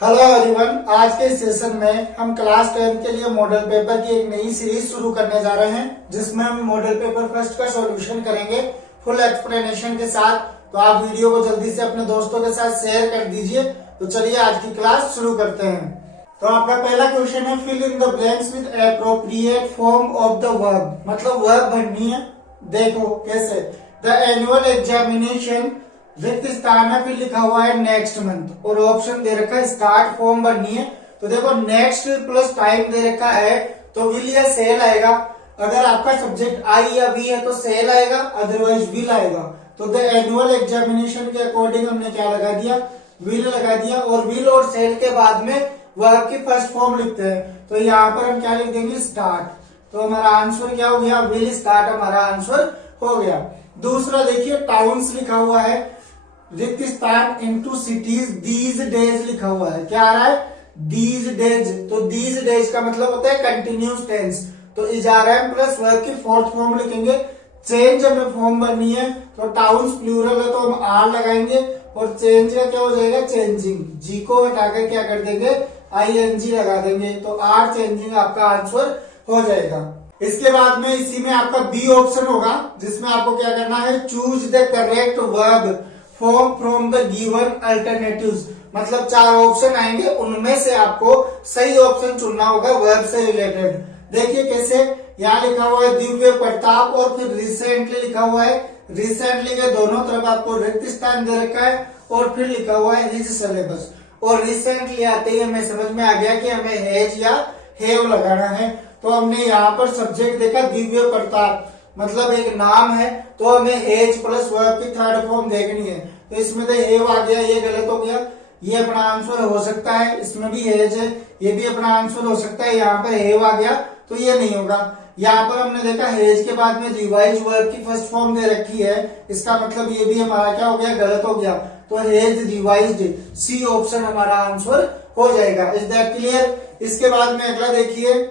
Hello everyone, आज के session में हम क्लास 10 के लिए मॉडल पेपर की एक नई सीरीज शुरू करने जा रहे हैं, जिसमें हम मॉडल पेपर फर्स्ट का सॉल्यूशन करेंगे फुल एक्सप्लेनेशन के साथ। तो आप वीडियो को जल्दी से अपने दोस्तों के साथ शेयर कर दीजिए। तो चलिए आज की क्लास शुरू करते हैं। तो आपका पहला क्वेश्चन है, fill in the blanks with appropriate form of the verb. मतलब वर्ब भरनी है। देखो कैसे, द एनुअल एग्जामिनेशन रिक्त स्थान में फिर लिखा हुआ है नेक्स्ट मंथ और ऑप्शन दे रखा है स्टार्ट फॉर्म भरनी है। तो देखो नेक्स्ट प्लस टाइम दे रखा है तो विल या सेल आएगा। अगर आपका सब्जेक्ट आई या वी है तो सेल आएगा, अदरवाइज विल आएगा। तो द एनुअल एग्जामिनेशन के अकॉर्डिंग हमने क्या लगा दिया, विल लगा दिया। और विल और सेल के बाद में वर्ब की फर्स्ट फॉर्म लिखते हैं। तो यहाँ पर हम क्या लिख देंगे, स्टार्ट। तो हमारा आंसर क्या हो गया, विल स्टार्ट हमारा आंसर हो गया। दूसरा देखिए, टाउन्स लिखा हुआ है, रिक्त स्थान इनटू सिटीज दीज डेज लिखा हुआ है। क्या आ रहा है, दीज डेज। तो दीज डेज का मतलब होता है कंटिन्यूस टेंस। तो इजाराम प्लस वर्ब की फोर्थ फॉर्म लिखेंगे। चेंज हमें फॉर्म बननी है तो टाउन्स प्लूरल है तो हम आर लगाएंगे और चेंज का क्या हो जाएगा, चेंजिंग। जी को हटाकर क्या कर देंगे, ING लगा देंगे। तो आर चेंजिंग आपका आंसर हो जाएगा। इसके बाद में इसी में आपका बी ऑप्शन होगा, जिसमें आपको क्या करना है, choose the correct verb form from the given alternatives. मतलब 4 ऑप्शन आएंगे, उनमें से आपको सही ऑप्शन चुनना होगा वर्ब से रिलेटेड। देखिए कैसे, यहाँ लिखा हुआ है दिव्य प्रताप और फिर रिसेंटली लिखा हुआ है। रिसेंटली के दोनों तरफ आपको रिक्त स्थान दे रखा है और फिर लिखा हुआ है हिज सिलेबस। और रिसेंटली आते ही हमें समझ में आ गया कि हमें हैज या हैव लगाना है। तो हमने यहाँ पर सब्जेक्ट देखा दिव्य प्रताप, मतलब एक नाम है तो हमें हेज प्लस वर्ब की थर्ड फॉर्म देखनी है। तो इसमें तो हेव आ गया, ये गलत हो गया। ये अपना आंसर हो सकता है, इसमें भी हेज है, ये भी अपना आंसर हो सकता है। यहाँ पर हेव आ गया तो ये नहीं होगा। यहाँ पर हमने देखा हेज के बाद में रिवाइज वर्ब की फर्स्ट फॉर्म दे रखी है, इसका मतलब ये भी हमारा क्या हो गया, गलत हो गया। तो हेज रिवाइज्ड, सी ऑप्शन हमारा आंसर हो जाएगा। Is that clear. इसके बाद में अगला देखिए,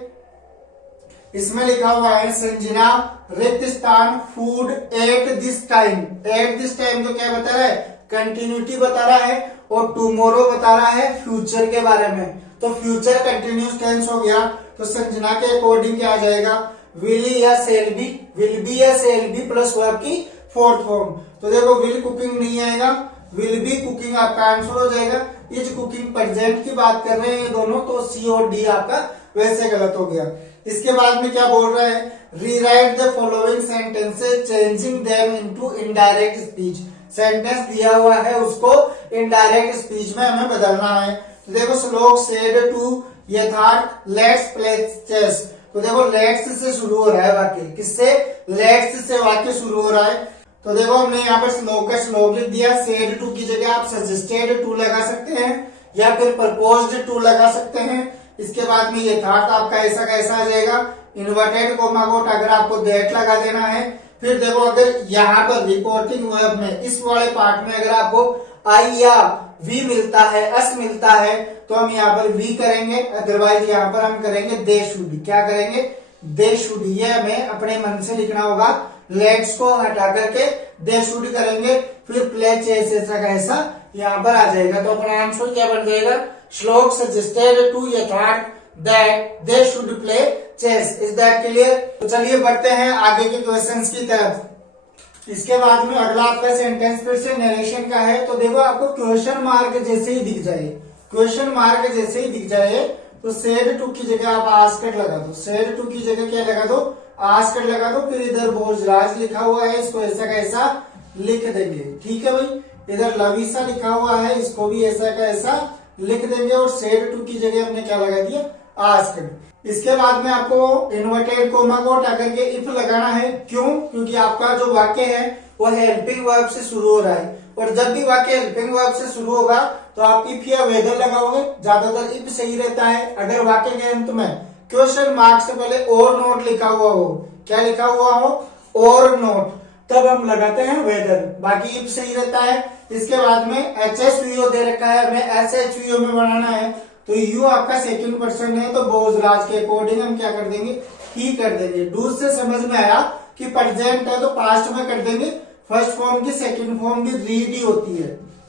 इसमें लिखा हुआ है संजना रिक्त स्थान food at this time. At this time तो क्या बता रहा है, कंटिन्यूटी बता रहा है और टुमारो बता रहा है फ्यूचर के बारे में। तो फ्यूचर कंटिन्यूस टेंस हो गया। तो संजना के अकॉर्डिंग क्या आ जाएगा, विल या सेल बी। विल बी या सेल बी प्लस वर्ब की फोर्थ फॉर्म। तो देखो विल कुकिंग नहीं आएगा, विल बी कुकिंग आपका आंसर हो जाएगा। इज कुकिंग प्रेजेंट की बात कर रहे हैं ये दोनों, तो सी और डी आपका वैसे गलत हो गया। इसके बाद में क्या बोल रहा है, rewrite the following sentences changing them into indirect speech. Sentence दिया हुआ है, उसको इनडायरेक्ट स्पीच में हमें बदलना है। तो देखो, श्लोक सेड टू यथार्थ लेट्स प्ले चेस। तो देखो लेट्स से शुरू हो रहा है वाक्य, किससे, लेट्स से वाक्य शुरू हो रहा है। तो देखो हमने यहाँ पर श्लोक का श्लोक लिख दिया। सेड टू की जगह आप सजेस्टेड टू लगा सकते हैं या फिर प्रपोज्ड टू लगा सकते हैं। इसके बाद में यथार्थ आपका ऐसा कैसा आ जाएगा, इन्वर्टेड कोमा कोट, अगर आपको दैट लगा देना है। फिर देखो अगर यहाँ पर रिपोर्टिंग वर्ब में इस वाले पार्ट में अगर आपको आई या वी मिलता है, अस मिलता है, तो हम यहाँ पर वी करेंगे, अदरवाइज यहाँ पर हम करेंगे दे शुड। क्या करेंगे, दे शुड। ये हमें अपने मन से लिखना होगा, लेट्स को हटा करके दे शुड करेंगे। फिर प्ले चेस ऐसा कैसा यहाँ पर आ जाएगा। तो अपना आंसर क्या बन जाएगा, Shlok suggested to Yatharth that they should play chess. Is that clear. तो चलिए बढ़ते हैं आगे के क्वेश्चंस की तरफ। इसके बाद में अगला आपका सेंटेंस फिर से नरेशन का है। तो देखो आपको क्वेश्चन मार्क जैसे ही दिख जाए, क्वेश्चन मार्क जैसे ही दिख जाए तो सेड टू की जगह आप आस्क्ड लगा दो। सेड टू की जगह क्या लगा दो, आस्क्ड लगा दो। फिर इधर भोजराज लिखा हुआ है, इसको ऐसा कैसा लिख देंगे। ठीक है भाई। इधर लवीसा लिखा हुआ है, इसको भी ऐसा का ऐसा लिख देंगे। और सेड टू की जगह हमने क्या लगा दिया, आस्क्ड। इसके बाद में आपको इन्वर्टेड कोमा को हटा करके इफ लगाना है। क्यों, क्योंकि आपका जो वाक्य है वो हेल्पिंग वर्ब से शुरू हो रहा है। और जब भी वाक्य हेल्पिंग वर्ब से शुरू होगा तो आप इफ या वेदर लगाओगे, ज्यादातर इफ सही रहता है। अगर वाक्य के अंत में क्वेश्चन मार्क से पहले और नोट लिखा हुआ हो, क्या लिखा हुआ हो, और नोट, तब हम लगाते हैं वेदर, बाकी इफ सही रहता है। इसके बाद में HSVO दे रखा है, हमें SHVO में बनाना है। तो यू आपका सेकंड पर्सन है, तो भोजराज के अकॉर्डिंग हम क्या कर देंगे, ही कर देंगे। दूर से समझ में आया कि प्रेजेंट है तो पास्ट में कर देंगे। फर्स्ट फॉर्म की सेकंड फॉर्म भी रीड ही होती है,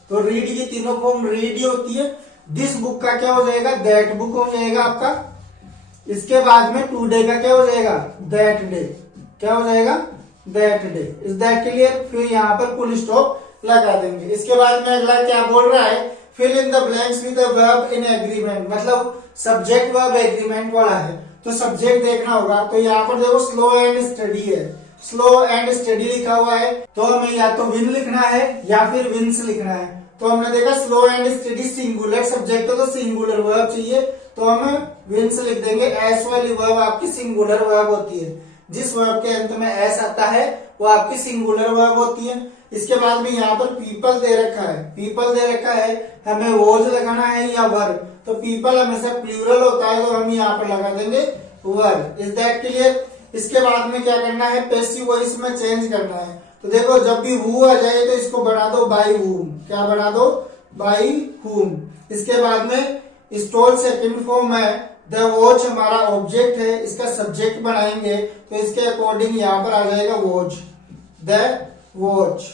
तो रीड की तीनों फॉर्म रीड ही होती है। दिस बुक का क्या हो जाएगा, दैट बुक हो जाएगा आपका। इसके बाद में टुडे का क्या हो जाएगा, दैट डे, क्या हो जाएगा, that day. Is that clear. फिर यहाँ पर फुल स्टॉप लगा देंगे। इसके बाद में अगला क्या बोल रहा है, fill in the blanks with the verb in agreement, मतलब सब्जेक्ट वर्ब एग्रीमेंट वाला है तो सब्जेक्ट देखना होगा। तो यहाँ पर देखो स्लो एंड स्टडी है, स्लो एंड स्टडी लिखा हुआ है तो हमें या तो विन लिखना है या फिर विंस लिखना है। तो हमने देखा slow and study singular subject है तो सिंगुलर वर्ब चाहिए तो हम विंस लिख देंगे। एस वाली वर्ब आपकी सिंगुलर वर्ब होती है, जिस वर्ब के अंत में एस आता है वो आपकी सिंगुलर वर्ब होती है। इसके बाद में यहाँ पर पीपल दे रखा है, पीपल दे रखा है, हमें वोज लगाना है या वर, तो पीपल हमेशा प्लूरल होता है तो हम यहाँ पर लगा देंगे वर। Is that clear. इसके बाद में क्या करना है, पैसिव वॉइस में चेंज करना है। तो देखो जब भी हु आ जाए तो इसको बना दो बाई हुम, क्या बना दो, बाई हुम। इसके बाद में स्टोल सेकंड फॉर्म है, द वॉच हमारा ऑब्जेक्ट है, इसका सब्जेक्ट बनाएंगे तो इसके अकॉर्डिंग यहाँ पर आ जाएगा वॉच, द वॉच।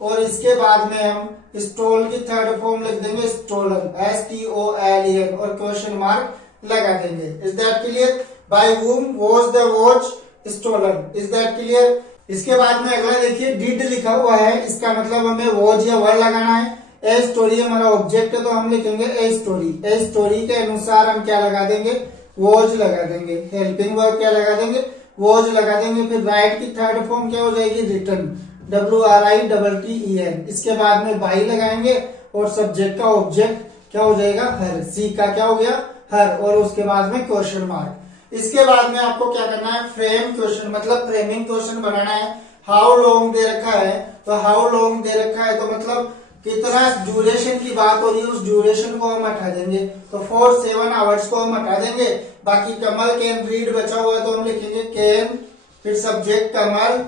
और इसके बाद में हम स्टोल की थर्ड फॉर्म लिख देंगे स्टोलन, STOLEN और क्वेश्चन मार्क लगा देंगे। Is that clear. By whom was the watch stolen, is that clear. इसके बाद में अगला देखिए डिड लिखा हुआ है, इसका मतलब हमें वॉच या वर लगाना है। ए स्टोरी हमारा ऑब्जेक्ट है तो हम लिखेंगे ए स्टोरी, ए स्टोरी के अनुसार हम क्या लगा देंगे, वॉच लगा देंगे। हेल्पिंग वर्ब क्या लगा देंगे, वॉच लगा देंगे। फिर राइट की थर्ड फॉर्म क्या हो जाएगी, रिटर्न, WRITTEN। इसके बाद में बाई लगाएंगे और सब्जेक्ट का ऑब्जेक्ट क्या हो जाएगा, हर, सी का क्या हो गया, हर, और उसके बाद में क्वेश्चन मार्क। इसके बाद में आपको क्या करना है, फ्रेम क्वेश्चन मतलब फ्रेमिंग क्वेश्चन बनाना है। हाउ लॉन्ग दे रखा है तो हाउ लॉन्ग दे रखा है तो मतलब कितना ड्यूरेशन की बात हो रही है, उस ड्यूरेशन को हम हटा देंगे तो 4-7 आवर्स को हम हटा देंगे। बाकी कमल कैन रीड बचा हुआ है तो हम लिखेंगे कैन, फिर सब्जेक्ट कमल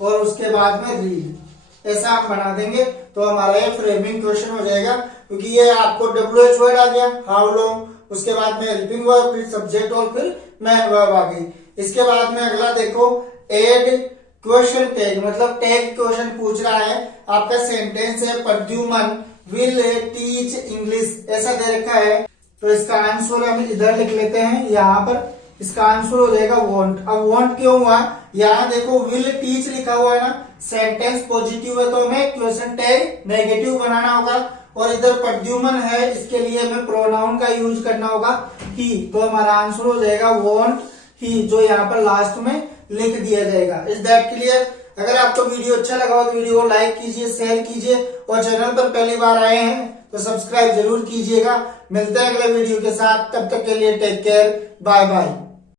और उसके बाद में रीड, ऐसा हम बना देंगे तो हमारा ये फ्रेमिंग क्वेश्चन हो जाएगा। क्योंकि ये आपको WH वर्ड आ गया, हाउ लॉन्ग, उसके बाद में हेल्पिंग वर्ब, फिर सब्जेक्ट और फिर मैन वर्ब आ गई। इसके बाद में अगला देखो एड क्वेश्चन टैग, मतलब टैग क्वेश्चन पूछ रहा है। आपका सेंटेंस है प्रद्युमन विल टीच इंग्लिश, ऐसा दे रखा है तो इसका आंसर हम इधर लिख लेते हैं। यहाँ पर इसका आंसर हो जाएगा वॉन्ट। अब वॉन्ट क्यों हुआ, यहाँ देखो विल टीच लिखा हुआ है ना, सेंटेंस पॉजिटिव है तो हमें क्वेश्चन टैग नेगेटिव बनाना होगा। और इधर प्रद्युमन है, इसके लिए हमें प्रोनाउन का यूज करना होगा ही, तो हमारा आंसर हो जाएगा वॉन्ट ही, जो यहाँ पर लास्ट में लिख दिया जाएगा। Is that clear. अगर आपको वीडियो अच्छा लगा हो तो वीडियो को लाइक कीजिए, शेयर कीजिए और चैनल पर पहली बार आए हैं तो सब्सक्राइब जरूर कीजिएगा। मिलते हैं अगले वीडियो के साथ, तब तक के लिए टेक केयर, बाय बाय।